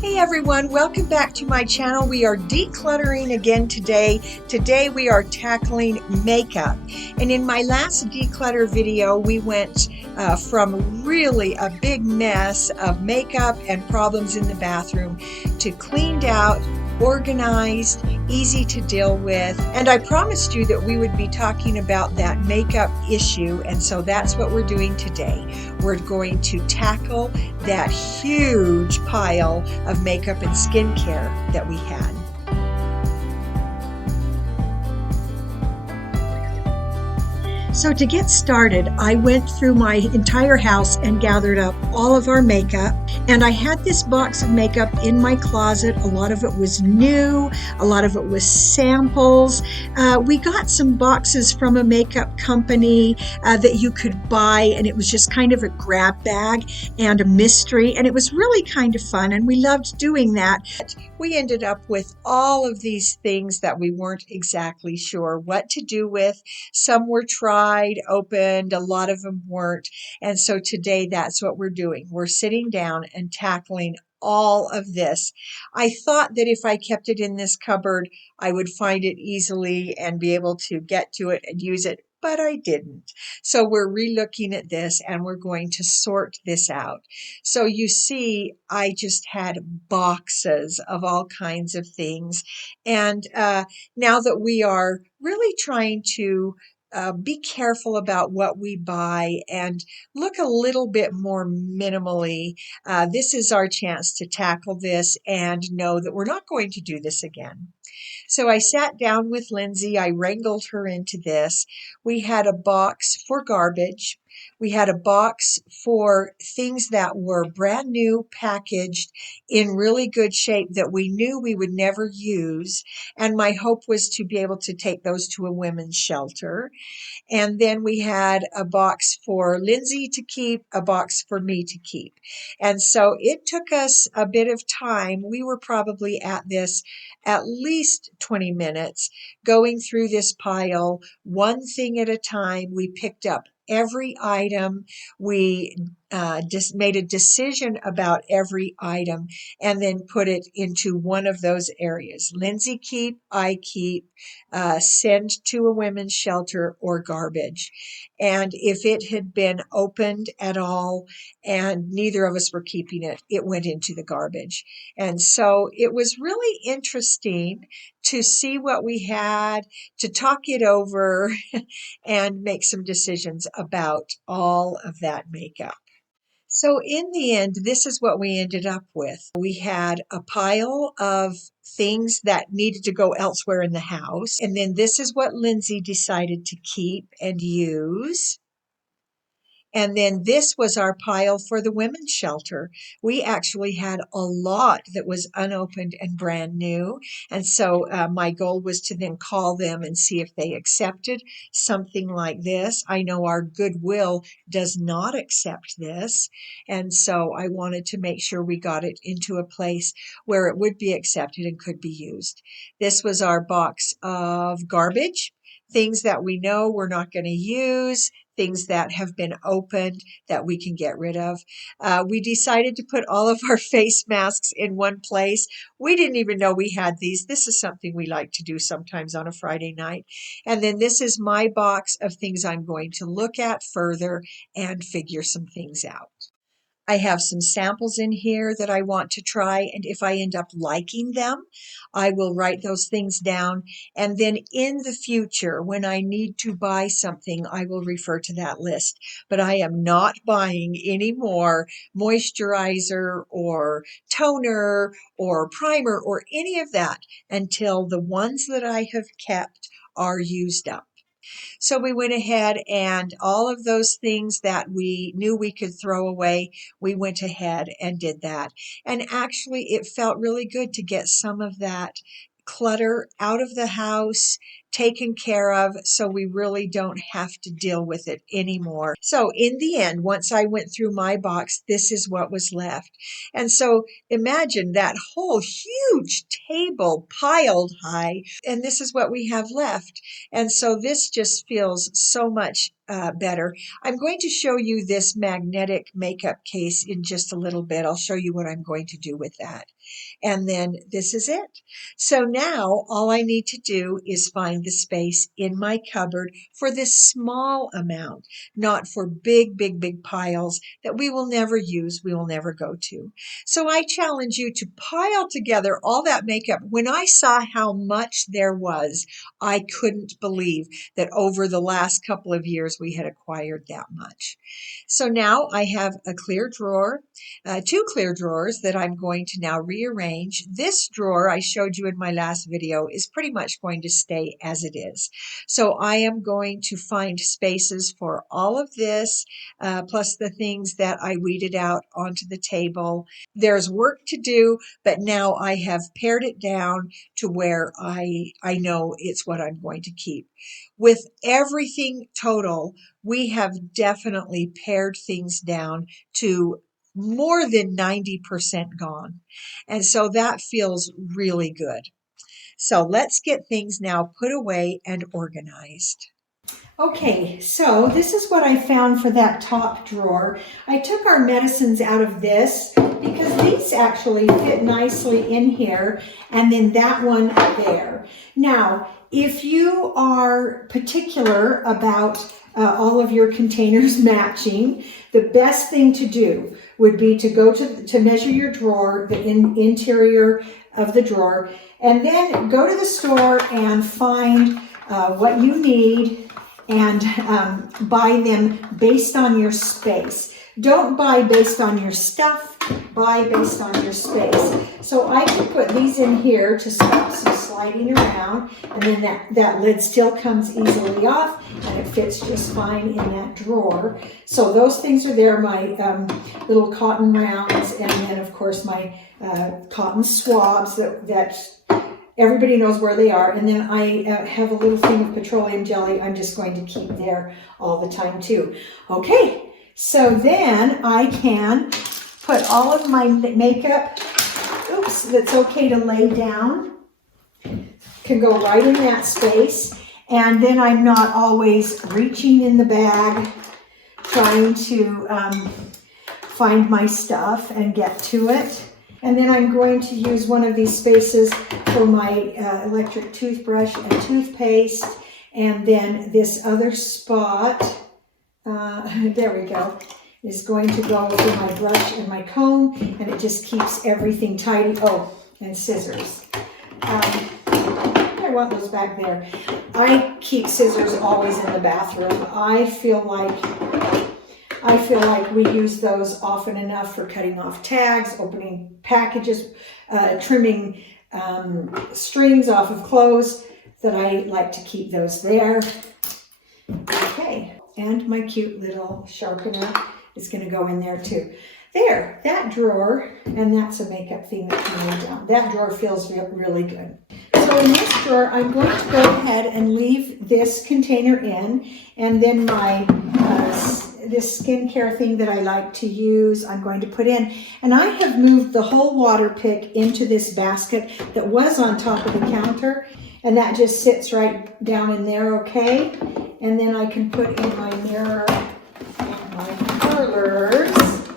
Hey everyone, welcome back to my channel. We are decluttering again today. Today we are tackling makeup. And in my last declutter video, we went from really a big mess of makeup and problems in the bathroom to cleaned out, organized, easy to deal with. And I promised you that we would be talking about that makeup issue. And so that's what we're doing today. We're going to tackle that huge pile of makeup and skincare that we had. So to get started, I went through my entire house and gathered up all of our makeup. And I had this box of makeup in my closet. A lot of it was new. A lot of it was samples. We got some boxes from a makeup company that you could buy, and it was just kind of a grab bag and a mystery. And it was really kind of fun, and we loved doing that. We ended up with all of these things that we weren't exactly sure what to do with. Some were tried, opened, a lot of them weren't. And so today that's what we're doing. We're sitting down and tackling all of this. I thought that if I kept it in this cupboard, I would find it easily and be able to get to it and use it, but I didn't. So we're relooking at this and we're going to sort this out. So you see, I just had boxes of all kinds of things. And now that we are really trying to be careful about what we buy and look a little bit more minimally. This is our chance to tackle this and know that we're not going to do this again. So I sat down with Lindsay. I wrangled her into this. We had a box for garbage. We had a box for things that were brand new, packaged in really good shape that we knew we would never use. And my hope was to be able to take those to a women's shelter. And then we had a box for Lindsay to keep, a box for me to keep. And so it took us a bit of time. We were probably at this at least 20 minutes going through this pile, one thing at a time. We picked up every item. We just made a decision about every item and then put it into one of those areas. Lindsay keep, I keep, send to a women's shelter, or garbage. And if it had been opened at all and neither of us were keeping it, it went into the garbage. And so it was really interesting to see what we had, to talk it over and make some decisions about all of that makeup. So in the end, this is what we ended up with. We had a pile of things that needed to go elsewhere in the house. And then this is what Lindsay decided to keep and use. And then this was our pile for the women's shelter. We actually had a lot that was unopened and brand new. And so my goal was to then call them and see if they accepted something like this. I know our Goodwill does not accept this. And so I wanted to make sure we got it into a place where it would be accepted and could be used. This was our box of garbage, things that we know we're not going to use, things that have been opened that we can get rid of. We decided to put all of our face masks in one place. We didn't even know we had these. This is something we like to do sometimes on a Friday night. And then this is my box of things I'm going to look at further and figure some things out. I have some samples in here that I want to try, and if I end up liking them, I will write those things down. And then in the future, when I need to buy something, I will refer to that list. But I am not buying any more moisturizer or toner or primer or any of that until the ones that I have kept are used up. So we went ahead and all of those things that we knew we could throw away, we went ahead and did that. And actually, it felt really good to get some of that clutter out of the house, taken care of, so we really don't have to deal with it anymore. So in the end, once I went through my box, this is what was left. And so imagine that whole huge table piled high, and this is what we have left. And so this just feels so much better. I'm going to show you this magnetic makeup case in just a little bit. I'll show you what I'm going to do with that. And then this is it. So now all I need to do is find the space in my cupboard for this small amount, not for big, big, big piles that we will never use, we will never go to. So I challenge you to pile together all that makeup. When I saw how much there was, I couldn't believe that over the last couple of years we had acquired that much. So now I have a clear drawer, two clear drawers that I'm going to now rearrange. This drawer I showed you in my last video is pretty much going to stay as it is. So I am going to find spaces for all of this, plus the things that I weeded out onto the table. There's work to do, but now I have pared it down to where I know it's what I'm going to keep. With everything total, we have definitely pared things down to more than 90% gone. And so that feels really good. So let's get things now put away and organized. Okay, so this is what I found for that top drawer. I took our medicines out of this because these actually fit nicely in here, and then that one there. Now, if you are particular about all of your containers matching, the best thing to do would be to go to measure your drawer, the interior of the drawer, and then go to the store and find what you need and buy them based on your space. Don't buy based on your stuff, buy based on your space. So I can put these in here to stop some sliding around, and then that lid still comes easily off, and it fits just fine in that drawer. So those things are there, my little cotton rounds, and then of course my cotton swabs that everybody knows where they are. And then I have a little thing of petroleum jelly I'm just going to keep there all the time too. Okay. So then I can put all of my makeup, that's okay to lay down, can go right in that space. And then I'm not always reaching in the bag, trying to find my stuff and get to it. And then I'm going to use one of these spaces for my electric toothbrush and toothpaste. And then this other spot, there we go, is going to go for my brush and my comb, and it just keeps everything tidy. Oh, and scissors. I want those back there. I keep scissors always in the bathroom. I feel like we use those often enough for cutting off tags, opening packages, trimming strings off of clothes, that I like to keep those there. Okay. And my cute little sharpener is going to go in there too. There, that drawer, and that's a makeup thing that can lay down. That drawer feels really good. So in this drawer, I'm going to go ahead and leave this container in, and then my this skincare thing that I like to use, I'm going to put in. And I have moved the whole water pick into this basket that was on top of the counter, and that just sits right down in there, okay? And then I can put in my mirror and my curlers.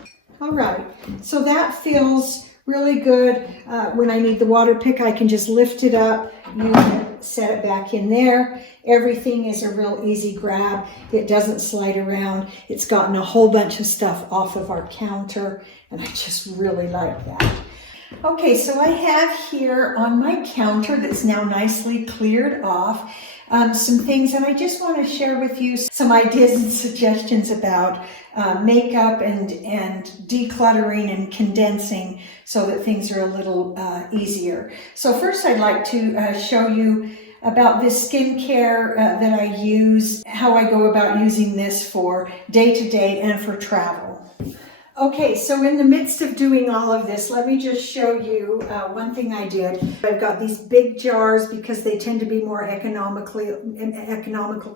All right, so that feels really good. When I need the water pick, I can just lift it up, use it, set it back in there. Everything is a real easy grab. It doesn't slide around. It's gotten a whole bunch of stuff off of our counter, and I just really like that. Okay, so I have here on my counter that's now nicely cleared off some things, and I just want to share with you some ideas and suggestions about makeup and decluttering and condensing so that things are a little easier. So first I'd like to show you about this skincare that I use, how I go about using this for day-to-day and for travel. Okay, so in the midst of doing all of this, let me just show you one thing I did. I've got these big jars because they tend to be more economical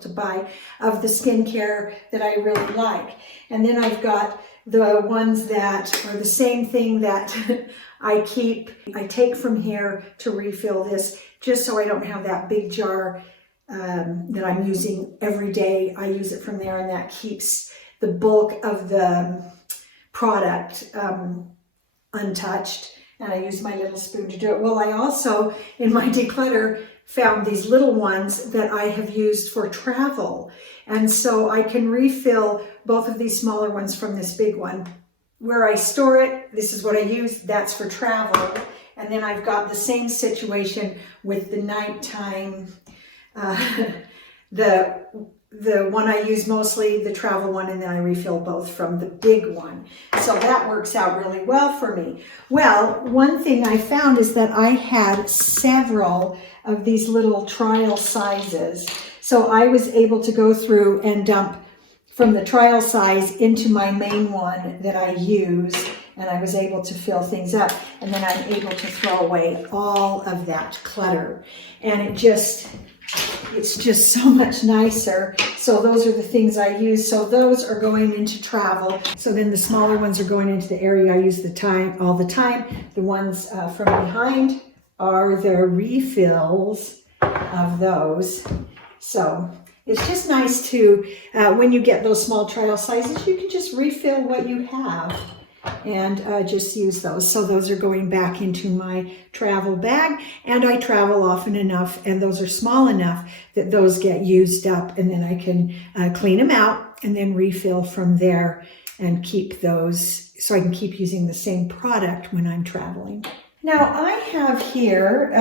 to buy of the skincare that I really like. And then I've got the ones that are the same thing that I take from here to refill this, just so I don't have that big jar that I'm using every day. I use it from there, and that keeps the bulk of the product untouched, and I use my little spoon to do it. Well, I also, in my declutter, found these little ones that I have used for travel, and so I can refill both of these smaller ones from this big one. Where I store it, this is what I use, that's for travel. And then I've got the same situation with the nighttime, the one I use mostly, the travel one, and then I refill both from the big one. So that works out really well for me. Well, one thing I found is that I had several of these little trial sizes. So I was able to go through and dump from the trial size into my main one that I use, and I was able to fill things up, and then I'm able to throw away all of that clutter. And it's just so much nicer. So those are the things I use. So those are going into travel. So then the smaller ones are going into the area I use all the time. The ones from behind are the refills of those. So it's just nice to, when you get those small trial sizes, you can just refill what you have and just use those. So those are going back into my travel bag, and I travel often enough, and those are small enough that those get used up, and then I can clean them out and then refill from there and keep those, so I can keep using the same product when I'm traveling. Now I have here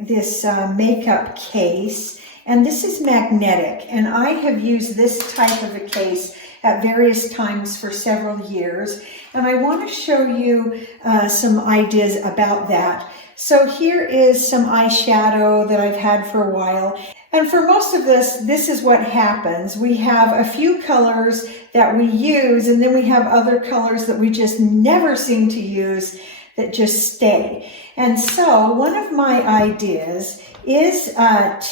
this makeup case, and this is magnetic, and I have used this type of a case at various times for several years, and I want to show you some ideas about that. So here is some eyeshadow that I've had for a while, and for most of this is what happens. We have a few colors that we use, and then we have other colors that we just never seem to use that just stay. And so one of my ideas is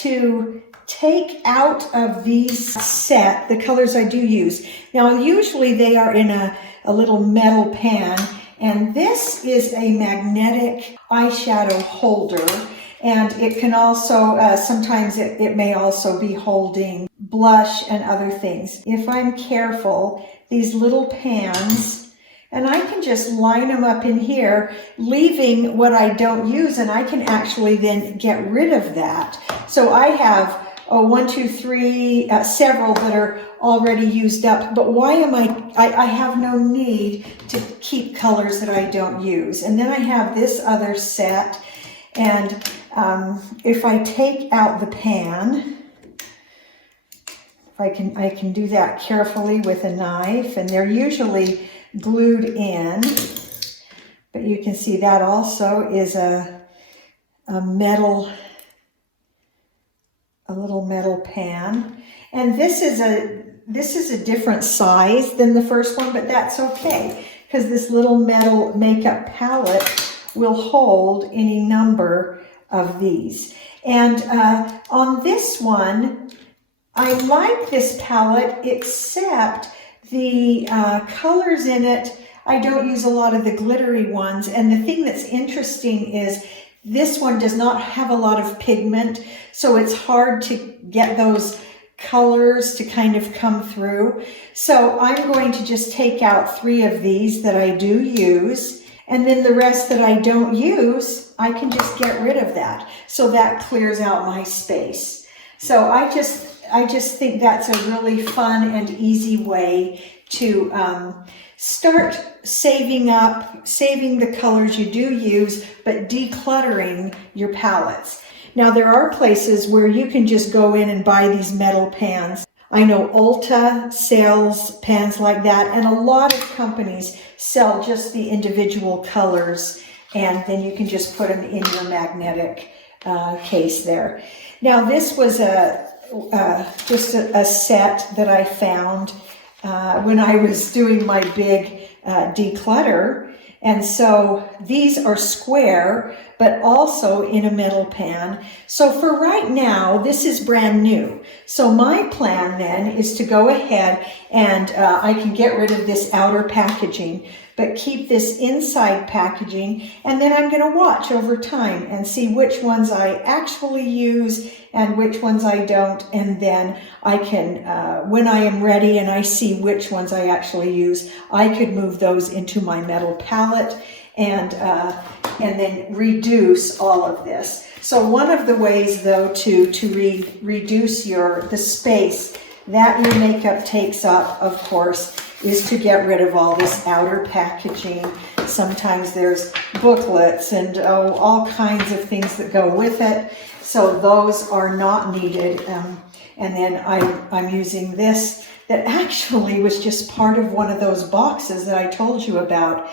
to take out of these set the colors I do use. Now usually they are in a little metal pan, and this is a magnetic eyeshadow holder, and it can also sometimes it may also be holding blush and other things. If I'm careful, these little pans, and I can just line them up in here, leaving what I don't use, and I can actually then get rid of that. So I have several that are already used up, but why am I have no need to keep colors that I don't use. And then I have this other set, and if I take out the pan, I can do that carefully with a knife, and they're usually glued in, but you can see that also is a little metal pan, and this is a different size than the first one, but that's okay, because this little metal makeup palette will hold any number of these. And on this one, I like this palette, except the colors in it, I don't use a lot of the glittery ones, and the thing that's interesting is this one does not have a lot of pigment, so it's hard to get those colors to kind of come through. So I'm going to just take out 3 of these that I do use, and then the rest that I don't use, I can just get rid of that. So that clears out my space. So I just think that's a really fun and easy way to start saving the colors you do use, but decluttering your palettes. Now there are places where you can just go in and buy these metal pans. I know Ulta sells pans like that, and a lot of companies sell just the individual colors, and then you can just put them in your magnetic case there. Now this was just a set that I found when I was doing my big declutter. And so these are square, but also in a metal pan. So for right now, this is brand new. So my plan then is to go ahead and I can get rid of this outer packaging, but keep this inside packaging. And then I'm going to watch over time and see which ones I actually use and which ones I don't. And then I can, when I am ready and I see which ones I actually use, I could move those into my metal palette and then reduce all of this. So one of the ways though to reduce the space that your makeup takes up, of course, is to get rid of all this outer packaging. Sometimes there's booklets and all kinds of things that go with it. So those are not needed. And then I'm using this that actually was just part of one of those boxes that I told you about.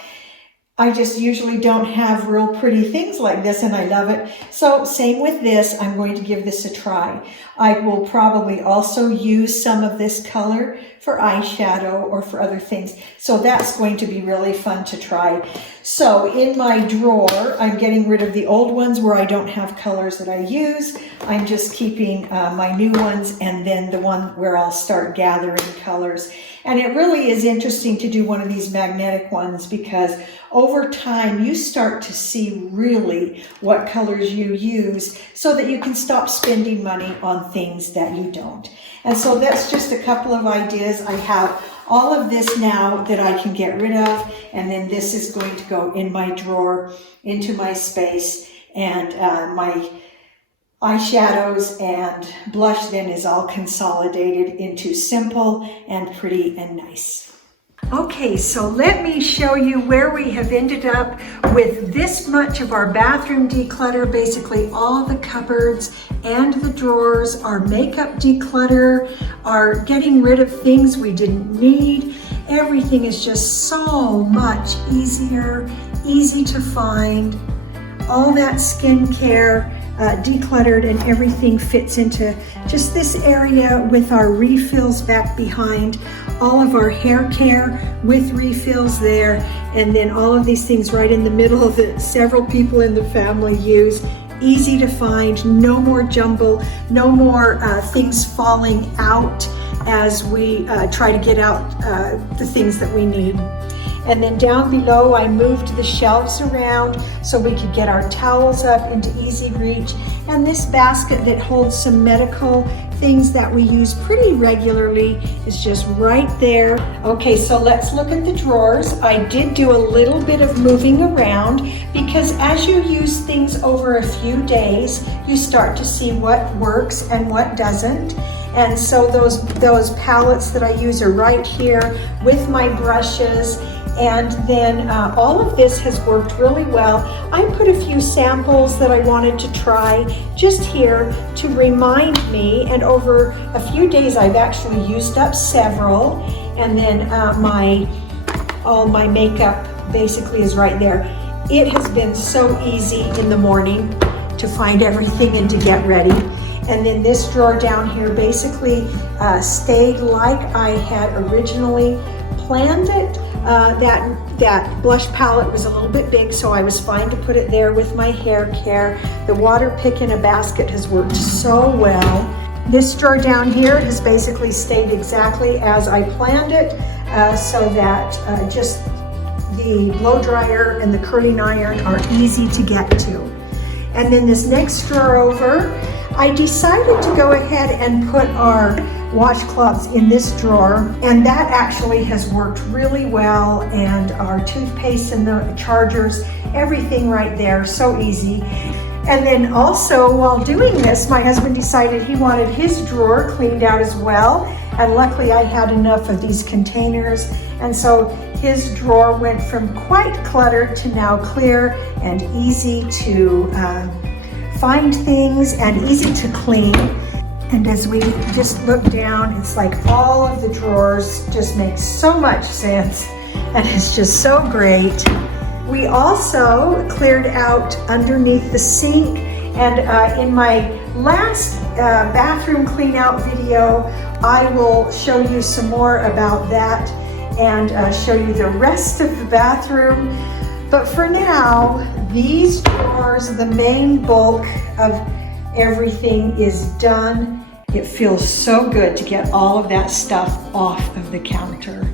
I just usually don't have real pretty things like this, and I love it. So same with this, I'm going to give this a try. I will probably also use some of this color for eyeshadow or for other things. So that's going to be really fun to try. So in my drawer, I'm getting rid of the old ones where I don't have colors that I use. I'm just keeping my new ones, and then the one where I'll start gathering colors. And it really is interesting to do one of these magnetic ones because over time you start to see really what colors you use so that you can stop spending money on things that you don't. And so that's just a couple of ideas. I have all of this now that I can get rid of, and then this is going to go in my drawer into my space, and my eyeshadows and blush then is all consolidated into simple and pretty and nice. Okay, so let me show you where we have ended up with this much of our bathroom declutter. Basically all the cupboards and the drawers, our makeup declutter, our getting rid of things we didn't need. Everything is just so much easier, easy to find. All that skincare decluttered, and everything fits into just this area with our refills back behind, all of our hair care with refills there, and then all of these things right in the middle that several people in the family use. Easy to find, no more jumble, no more things falling out as we try to get out the things that we need. And then down below, I moved the shelves around so we could get our towels up into easy reach. And this basket that holds some medical things that we use pretty regularly is just right there. Okay, so let's look at the drawers. I did do a little bit of moving around because as you use things over a few days, you start to see what works and what doesn't. And so those palettes that I use are right here with my brushes. And then all of this has worked really well. I put a few samples that I wanted to try just here to remind me, and over a few days I've actually used up several, and then all my makeup basically is right there. It has been so easy in the morning to find everything and to get ready. And then this drawer down here basically stayed like I had originally planned it. That blush palette was a little bit big, so I was fine to put it there with my hair care. The water pick in a basket has worked so well. This drawer down here has basically stayed exactly as I planned it, so that just the blow dryer and the curling iron are easy to get to. And then this next drawer over, I decided to go ahead and put our washcloths in this drawer, and that actually has worked really well, and our toothpaste and the chargers, everything right there, so easy. And then also while doing this, my husband decided he wanted his drawer cleaned out as well, and luckily I had enough of these containers, and so his drawer went from quite cluttered to now clear and easy to find things and easy to clean. And as we just look down, it's like all of the drawers just make so much sense, and it's just so great. We also cleared out underneath the sink, and in my last bathroom clean out video, I will show you some more about that. and show you the rest of the bathroom. But for now, these drawers, the main bulk of everything is done. It feels so good to get all of that stuff off of the counter.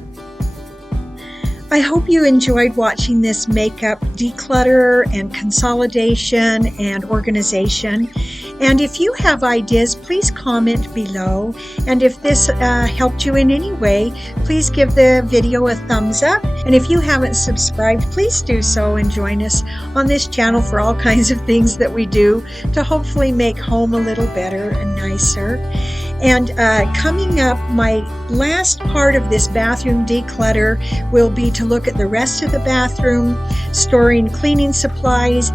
I hope you enjoyed watching this makeup declutter and consolidation and organization. And if you have ideas, please comment below. And if this helped you in any way, please give the video a thumbs up. And if you haven't subscribed, please do so and join us on this channel for all kinds of things that we do to hopefully make home a little better and nicer. And coming up, my last part of this bathroom declutter will be to look at the rest of the bathroom, storing cleaning supplies.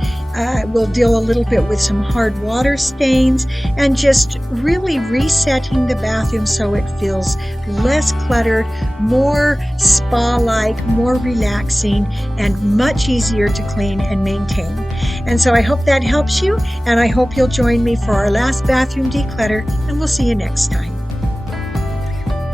We'll deal a little bit with some hard water stains and just really resetting the bathroom so it feels less cluttered, more spa-like, more relaxing, and much easier to clean and maintain. And so I hope that helps you, and I hope you'll join me for our last bathroom declutter, and we'll see you next time.